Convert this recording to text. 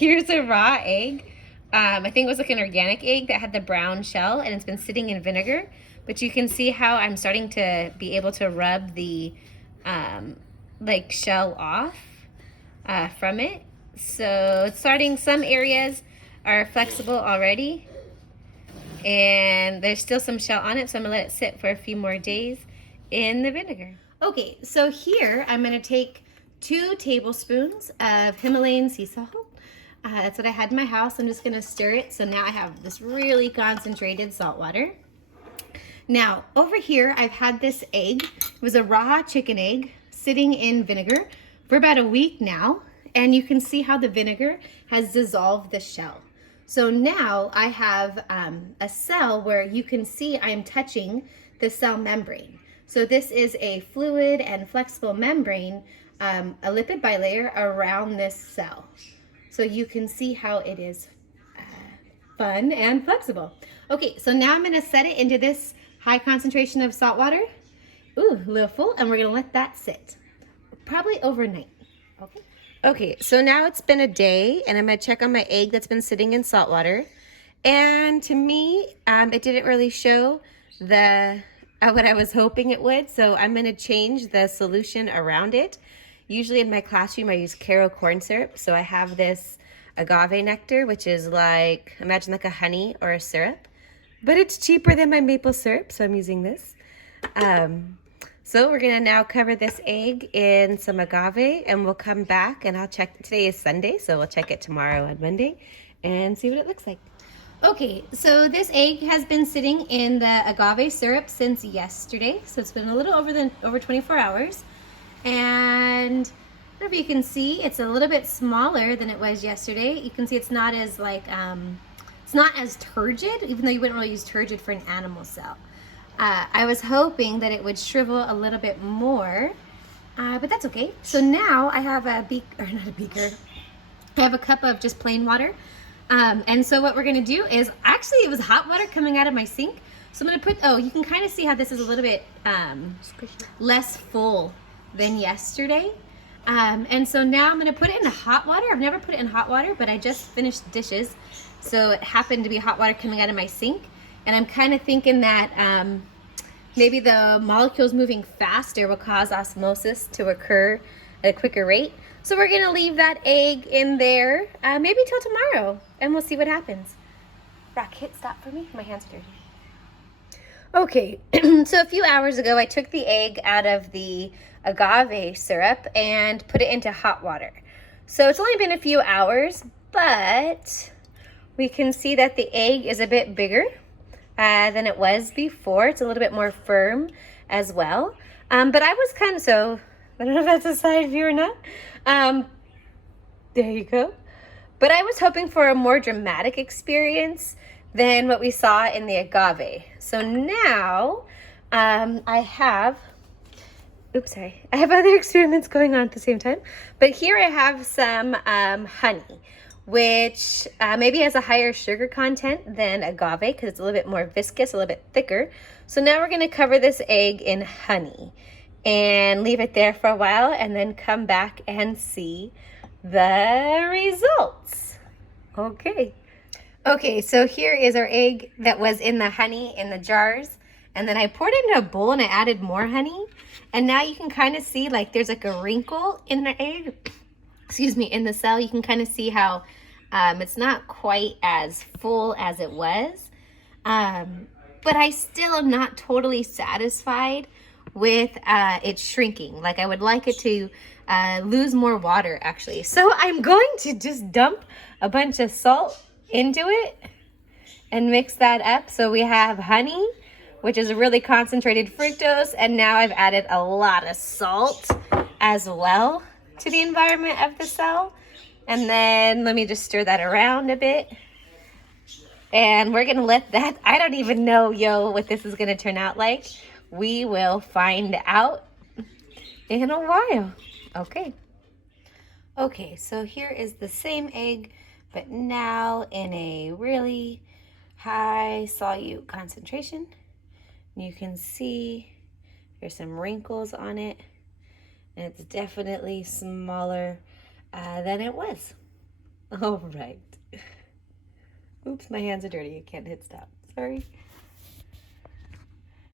Here's a raw egg. I think it was like an organic egg that had the brown shell, and it's been sitting in vinegar. But you can see how I'm starting to be able to rub the like shell off from it. So it's starting, some areas are flexible already, and there's still some shell on it, so I'm gonna let it sit for a few more days in the vinegar. Okay, so here I'm gonna take 2 tablespoons of Himalayan sea salt. That's what I had in my house. I'm just gonna stir it, so now I have this really concentrated salt water. Now, over here, I've had this egg. It was a raw chicken egg sitting in vinegar for about a week now, and you can see how the vinegar has dissolved the shell. So now I have a cell where you can see I'm touching the cell membrane. So this is a fluid and flexible membrane, a lipid bilayer around this cell. So you can see how it is fun and flexible. Okay, so now I'm gonna set it into this high concentration of salt water. Ooh, a little full, and we're gonna let that sit, probably overnight. Okay. Okay, so now it's been a day, and I'm gonna check on my egg that's been sitting in salt water. And to me, it didn't really show the what I was hoping it would, so I'm gonna change the solution around it. Usually in my classroom, I use Caro corn syrup, so I have this agave nectar, which is like, imagine like a honey or a syrup, but it's cheaper than my maple syrup, so I'm using this. So we're gonna now cover this egg in some agave, and we'll come back and I'll check. Today is Sunday, so we'll check it tomorrow on Monday and see what it looks like. Okay, so this egg has been sitting in the agave syrup since yesterday, so it's been a little over 24 hours. And I don't know if you can see, it's a little bit smaller than it was yesterday. You can see it's not as like, it's not as turgid, even though you wouldn't really use turgid for an animal cell. I was hoping that it would shrivel a little bit more, but that's okay. So now I have a I have a cup of just plain water. And so what we're gonna do is, actually it was hot water coming out of my sink. So I'm gonna put, oh, you can kind of see how this is a little bit less full than yesterday. And so now I'm gonna put it in hot water. I've never put it in hot water, but I just finished dishes. So it happened to be hot water coming out of my sink. And I'm kind of thinking that maybe the molecules moving faster will cause osmosis to occur at a quicker rate. So we're gonna leave that egg in there, maybe till tomorrow, and we'll see what happens. Rock, hit stop for me, my hands are dirty. Okay, so a few hours ago, I took the egg out of the agave syrup and put it into hot water. So it's only been a few hours, but we can see that the egg is a bit bigger than it was before. It's a little bit more firm as well. But I was kind of, so I don't know if that's a side view or not. There you go. But I was hoping for a more dramatic experience than what we saw in the agave. So now I have other experiments going on at the same time. But here I have some honey, which maybe has a higher sugar content than agave because it's a little bit more viscous, a little bit thicker. So now we're gonna cover this egg in honey and leave it there for a while, and then come back and see the results. Okay, so here is our egg that was in the honey in the jars, and then I poured it into a bowl and I added more honey, and now you can kind of see like there's like a wrinkle in the egg, in the cell. You can kind of see how it's not quite as full as it was, but I still am not totally satisfied with it shrinking. Like I would like it to lose more water actually. So I'm going to just dump a bunch of salt into it and mix that up. So we have honey, which is a really concentrated fructose, and now I've added a lot of salt as well to the environment of the cell. And then let me just stir that around a bit. And we're gonna let that, I don't even know, what this is gonna turn out like. We will find out in a while. Okay, so here is the same egg, but now in a really high solute concentration. You can see there's some wrinkles on it, and it's definitely smaller than it was. All right. Oops, my hands are dirty. I can't hit stop. Sorry.